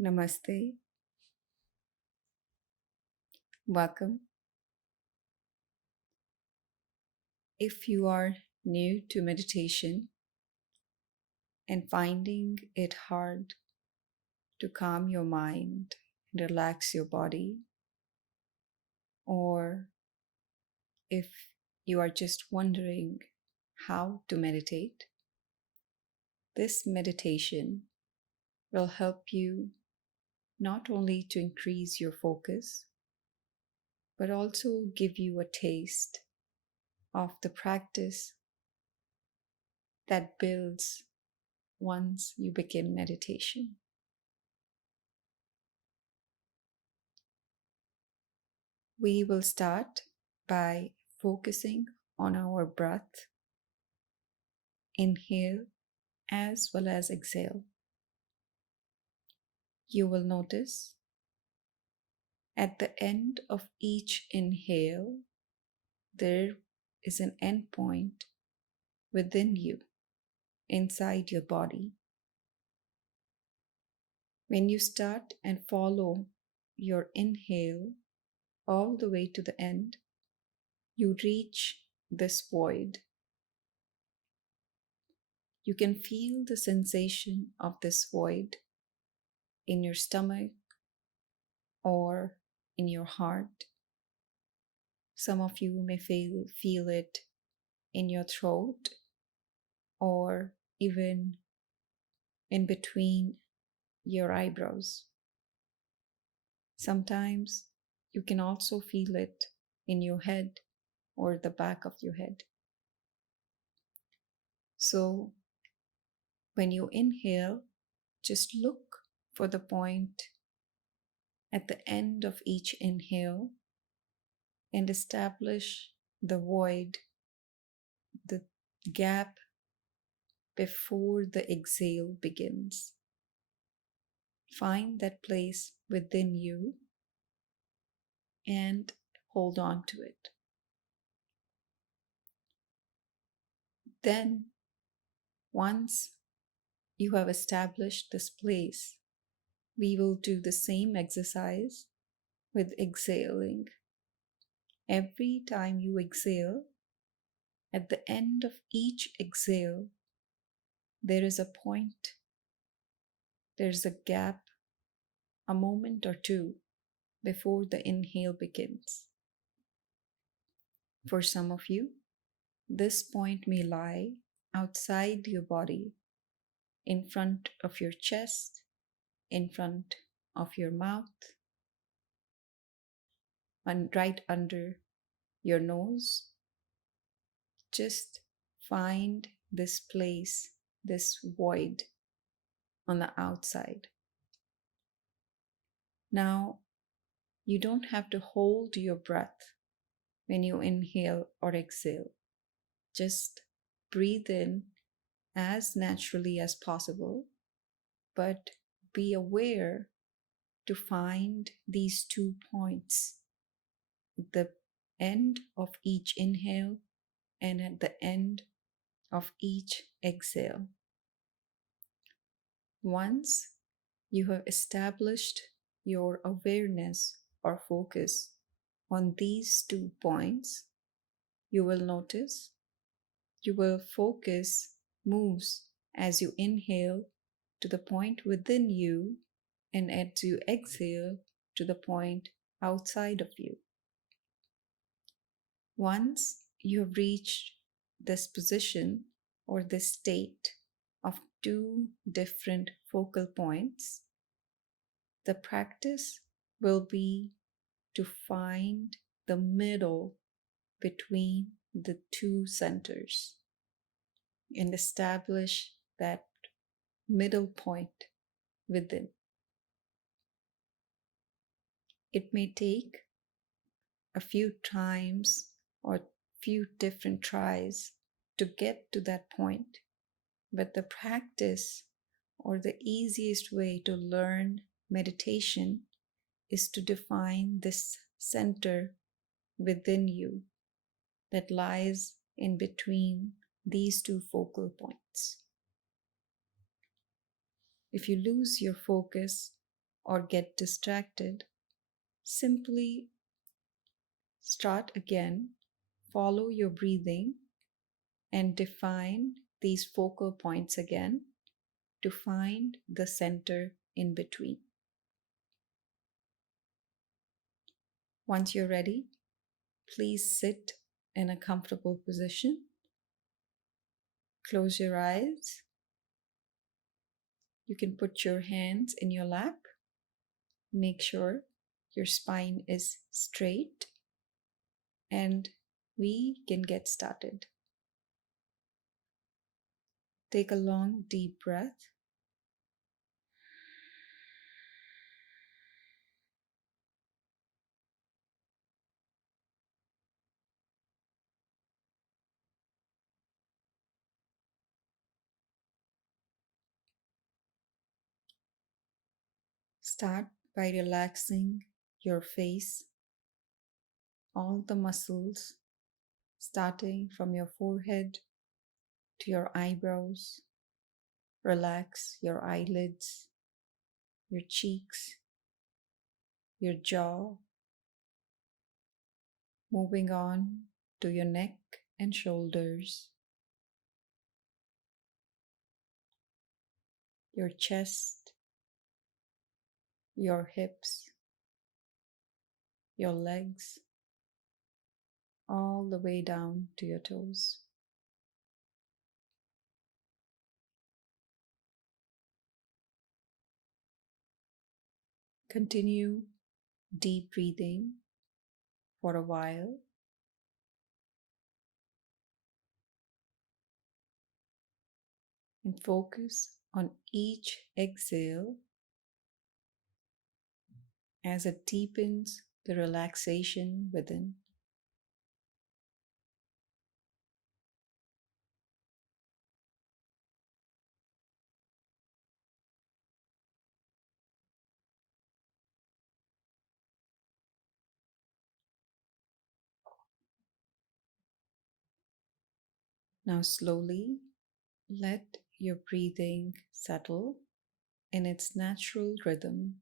Namaste. Welcome. If you are new to meditation and finding it hard to calm your mind and relax your body, or if you are just wondering how to meditate, this meditation will help you not only to increase your focus, but also give you a taste of the practice that builds once you begin meditation. We will start by focusing on our breath, inhale as well as exhale. You will notice at the end of each inhale, there is an end point within you, inside your body. When you start and follow your inhale all the way to the end, you reach this void. You can feel the sensation of this void in your stomach or in your heart. Some of you may feel it in your throat or even in between your eyebrows. Sometimes you can also feel it in your head or the back of your head. So when you inhale, just look for the point at the end of each inhale and establish the void, the gap before the exhale begins. Find that place within you and hold on to it. Then, once you have established this place, we will do the same exercise with exhaling. Every time you exhale, at the end of each exhale, there is a point, there's a gap, a moment or two before the inhale begins. For some of you, this point may lie outside your body, in front of your chest, in front of your mouth, and right under your nose. Just find this place, this void on the outside. Now, you don't have to hold your breath when you inhale or exhale. Just breathe in as naturally as possible, but be aware to find these 2 points, the end of each inhale and at the end of each exhale. Once you have established your awareness or focus on these 2 points, you will notice your focus moves as you inhale to the point within you and as you exhale to the point outside of you. Once you have reached this position or this state of 2 different focal points, the practice will be to find the middle between the 2 centers and establish that middle point within. It may take a few times or few different tries to get to that point, but the practice or the easiest way to learn meditation is to define this center within you that lies in between these 2 focal points. If you lose your focus or get distracted, simply start again, follow your breathing, and define these focal points again to find the center in between. Once you're ready, please sit in a comfortable position. Close your eyes. You can put your hands in your lap. Make sure your spine is straight, and we can get started. Take a long, deep breath. Start by relaxing your face, all the muscles, starting from your forehead to your eyebrows. Relax your eyelids, your cheeks, your jaw, moving on to your neck and shoulders, your chest, your hips, your legs, all the way down to your toes. Continue deep breathing for a while. And focus on each exhale as it deepens the relaxation within. Now slowly let your breathing settle in its natural rhythm.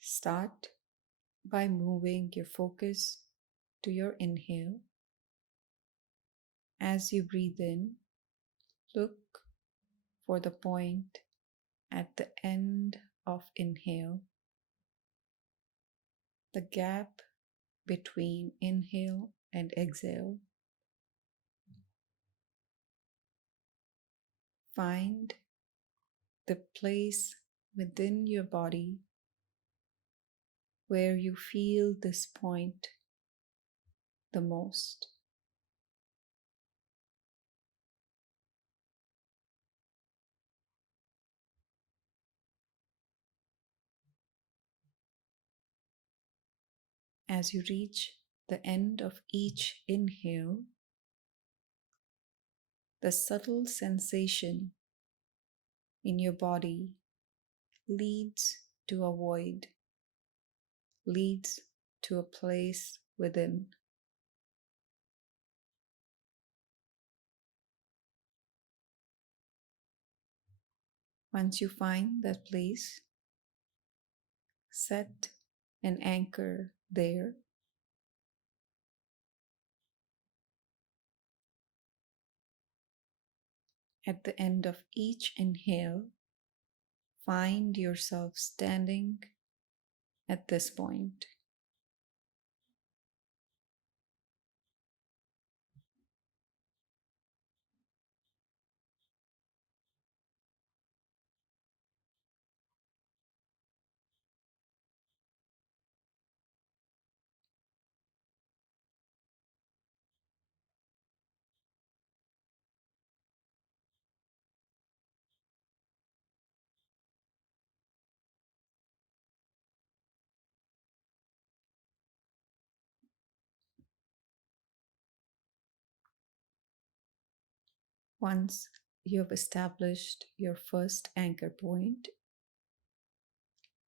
Start by moving your focus to your inhale. As you breathe in, look for the point at the end of inhale, the gap between inhale and exhale. Find the place within your body where you feel this point the most. As you reach the end of each inhale, the subtle sensation in your body leads to a void, leads to a place within. Once you find that place, set an anchor there. At the end of each inhale, find yourself standing at this point. Once you have established your first anchor point,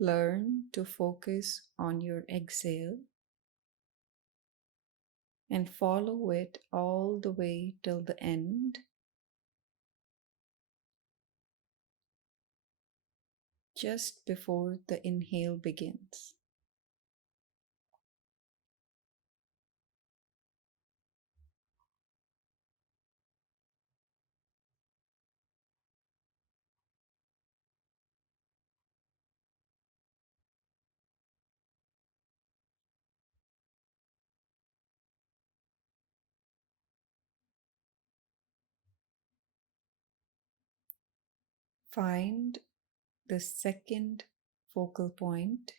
Learn to focus on your exhale and follow it all the way till the end, just before the inhale begins. Find the second focal point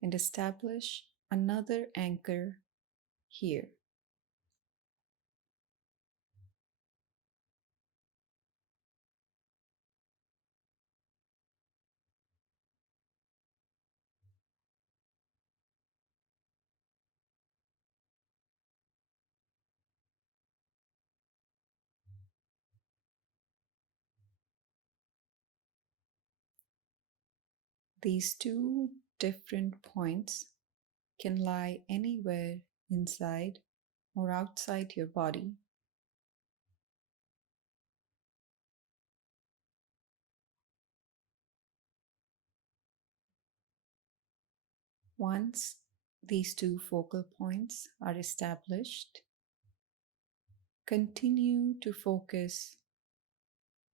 and establish another anchor here. These two different points can lie anywhere inside or outside your body. Once these two focal points are established, continue to focus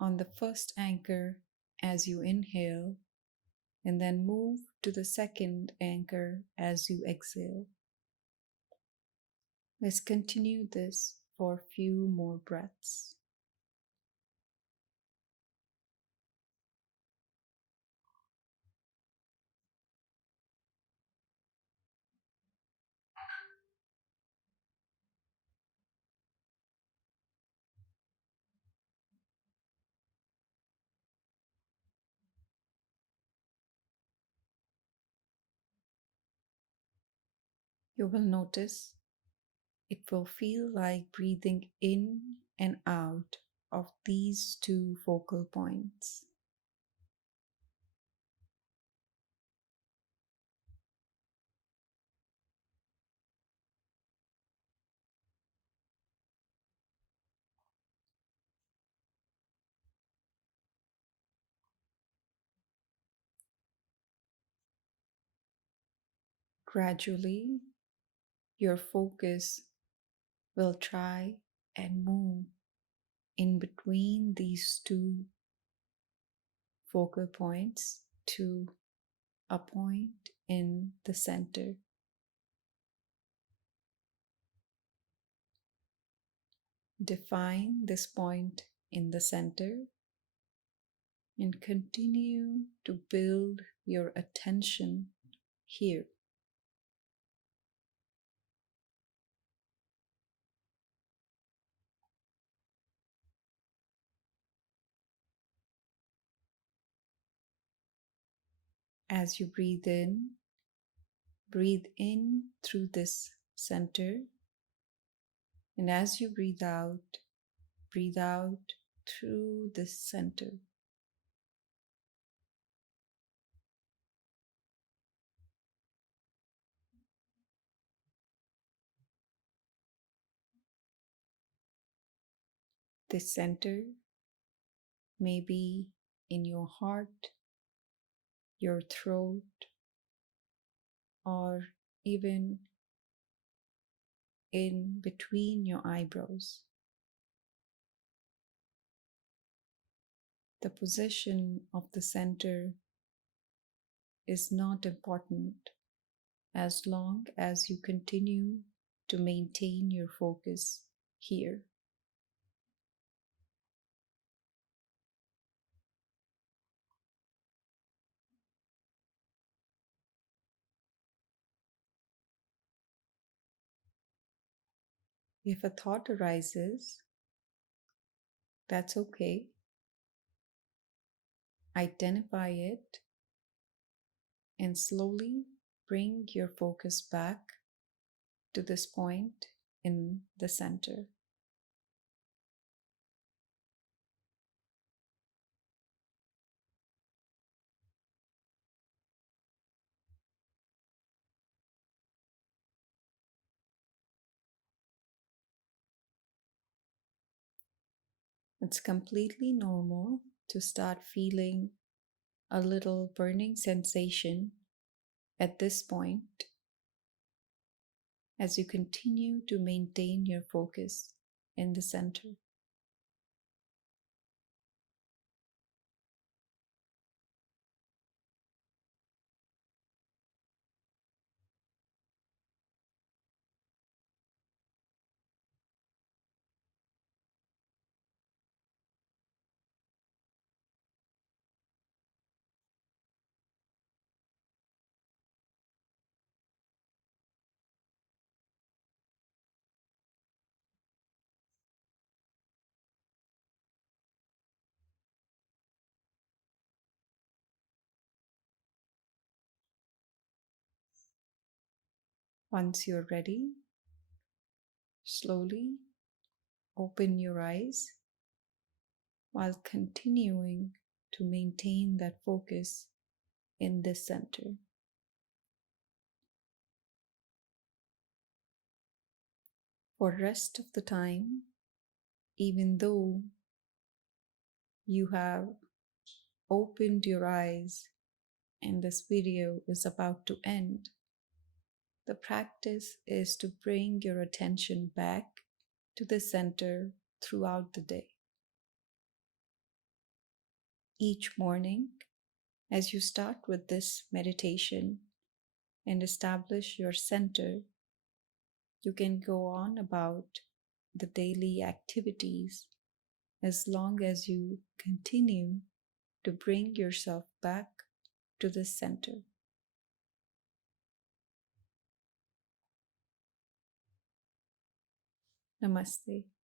on the first anchor as you inhale, and then move to the second anchor as you exhale. Let's continue this for a few more breaths. You will notice it will feel like breathing in and out of these two focal points. Gradually, your focus will try and move in between these two focal points to a point in the center. Define this point in the center and continue to build your attention here. As you breathe in through this center, and as you breathe out through this center. This center may be in your heart, your throat, or even in between your eyebrows. The position of the center is not important as long as you continue to maintain your focus here. If a thought arises, that's okay. Identify it and slowly bring your focus back to this point in the center. It's completely normal to start feeling a little burning sensation at this point as you continue to maintain your focus in the center. Once you're ready, slowly open your eyes while continuing to maintain that focus in this center. For rest of the time, even though you have opened your eyes and this video is about to end, the practice is to bring your attention back to the center throughout the day. Each morning, as you start with this meditation and establish your center, you can go on about the daily activities as long as you continue to bring yourself back to the center. Namaste.